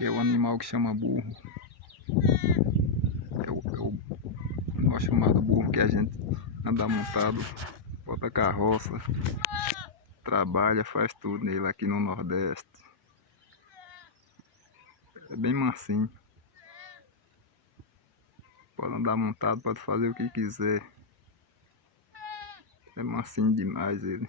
que é o animal que chama burro. É o animal chamado burro que a gente anda montado, bota carroça, trabalha, faz tudo nele aqui no Nordeste. É bem mansinho. Pode andar montado, pode fazer o que quiser. É mansinho demais ele.